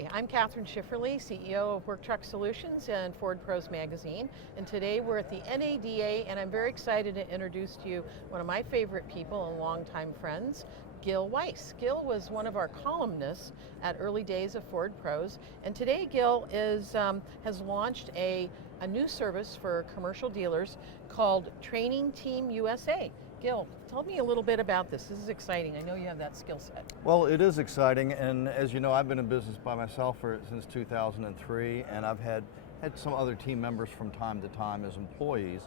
Hi, I'm Kathryn Schifferle, CEO of Work Truck Solutions and Ford Pros Magazine, and today we're at the NADA, and I'm very excited to introduce to you one of my favorite people and longtime friends, Gill Weis. Gill was one of our columnists at early days of Ford Pros, and today Gill has launched a new service for commercial dealers called Training Team USA. Gill, tell me a little bit about this. This is exciting. I know you have that skill set. Well, it is exciting, and as you know, I've been in business by myself since 2003, and I've had some other team members from time to time as employees.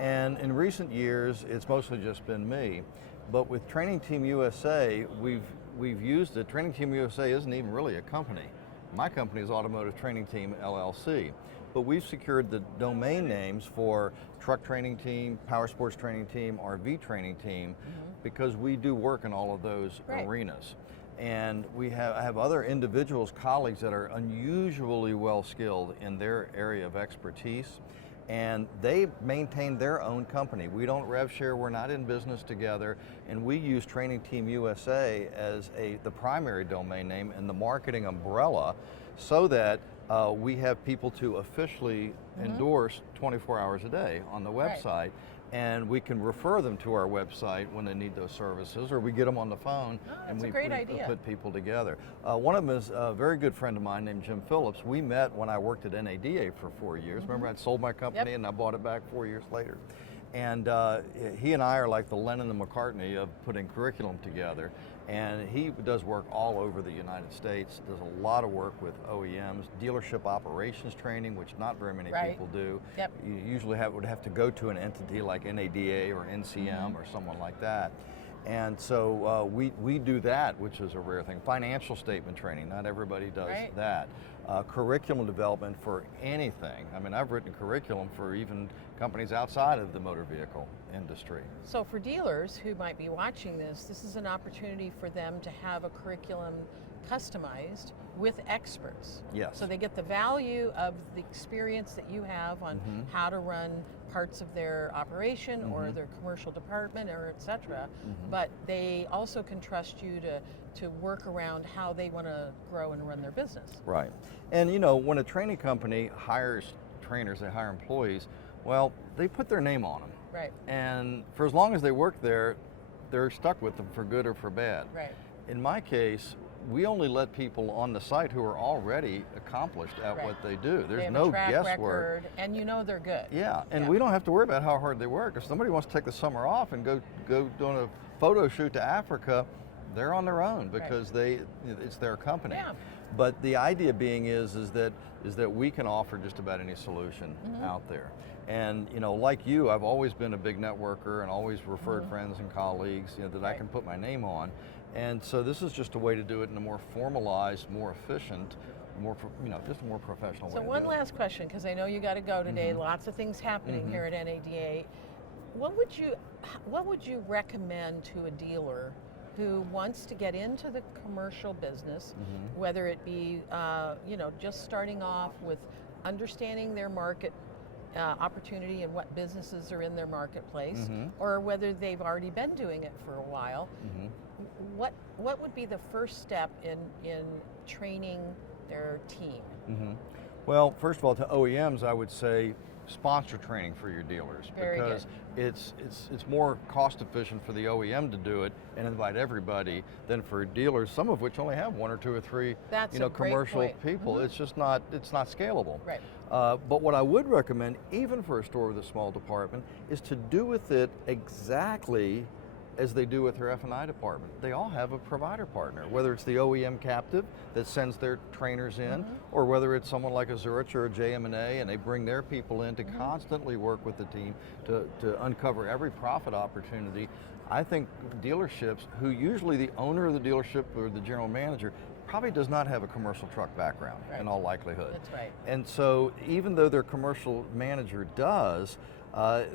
And in recent years, it's mostly just been me. But with Training Team USA, we've used it. Training Team USA isn't even really a company. My company is Automotive Training Team, LLC. But we've secured the domain names for Truck Training Team, Power Sports Training Team, RV Training Team, because we do work in all of those arenas. And I have other individuals, colleagues that are unusually well skilled in their area of expertise, and they maintain their own company. We don't rev share, we're not in business together, and we use Training Team USA as the primary domain name and the marketing umbrella, so that we have people to officially endorse 24 hours a day on the website, and we can refer them to our website when they need those services, or we get them on the phone and we put people together. One of them is a very good friend of mine named Jim Phillips. We met when I worked at NADA for 4 years. Remember, I'd sold my company and I bought it back 4 years later. And he and I are like the Lennon and McCartney of putting curriculum together. And he does work all over the United States, does a lot of work with OEMs, dealership operations training, which not very many people do. You usually would have to go to an entity like NADA or NCM or someone like that. And so we do that, which is a rare thing. Financial statement training, not everybody does that. Curriculum development for anything. I mean, I've written curriculum for even companies outside of the motor vehicle industry. So for dealers who might be watching this is an opportunity for them to have a curriculum customized with experts. Yes. So they get the value of the experience that you have on how to run parts of their operation or their commercial department or et cetera, but they also can trust you to work around how they want to grow and run their business. Right. And you know, when a training company hires trainers, they hire employees, well, they put their name on them. Right. And for as long as they work there, they're stuck with them for good or for bad. Right. In my case, we only let people on the site who are already accomplished at what they do. There's no guesswork. And you know they're good. Yeah, and we don't have to worry about how hard they work. If somebody wants to take the summer off and go on a photo shoot to Africa, they're on their own because it's their company. Yeah. But the idea being is that we can offer just about any solution out there. And you know, like you, I've always been a big networker and always referred friends and colleagues, you know, that I can put my name on. And so this is just a way to do it in a more formalized, more efficient, just a more professional way. So one last question, because I know you got to go today. Lots of things happening here at NADA. What would you recommend to a dealer who wants to get into the commercial business, whether it be just starting off with understanding their market opportunity and what businesses are in their marketplace, or whether they've already been doing it for a while? What would be the first step in training their team? Well, first of all, to OEMs, I would say sponsor training for your dealers, because it's more cost efficient for the OEM to do it and invite everybody than for dealers, some of which only have 1 or 2 or 3 commercial people. It's just not scalable. Right. But what I would recommend, even for a store with a small department, is to do with it exactly as they do with their F&I department. They all have a provider partner, whether it's the OEM captive that sends their trainers in, or whether it's someone like a Zurich or a JM&A, and they bring their people in to constantly work with the team to uncover every profit opportunity. I think dealerships, who usually the owner of the dealership or the general manager probably does not have a commercial truck background in all likelihood. That's right. And so even though their commercial manager does,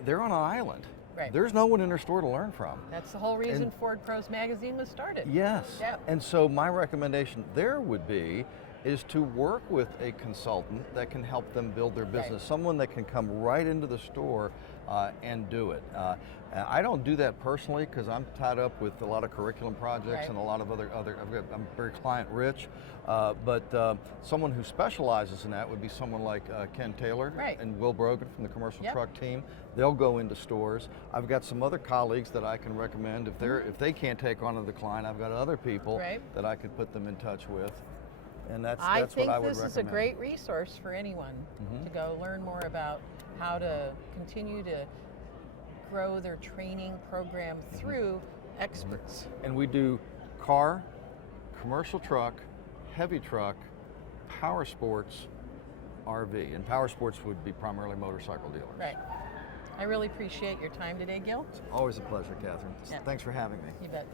they're on an island. Right. There's no one in their store to learn from. That's the whole reason Ford Pros Magazine was started. Yes. And so my recommendation there would be is to work with a consultant that can help them build their business, Right. someone that can come right into the store and do it. I don't do that personally because I'm tied up with a lot of curriculum projects Right. and a lot of I'm very client rich, but someone who specializes in that would be someone like Ken Taylor Right. and Will Brogan from the commercial Yep. truck team. They'll go into stores. I've got some other colleagues that I can recommend. If they can't take on the client, I've got other people Right. that I could put them in touch with. And that's I what think I would this recommend. is a great resource for anyone Mhm. to go learn more about how to continue to grow their training program through experts. And we do car, commercial truck, heavy truck, power sports, RV. And power sports would be primarily motorcycle dealers. Right. I really appreciate your time today, Gill. Always a pleasure, Kathryn. Yeah. Thanks for having me. You bet.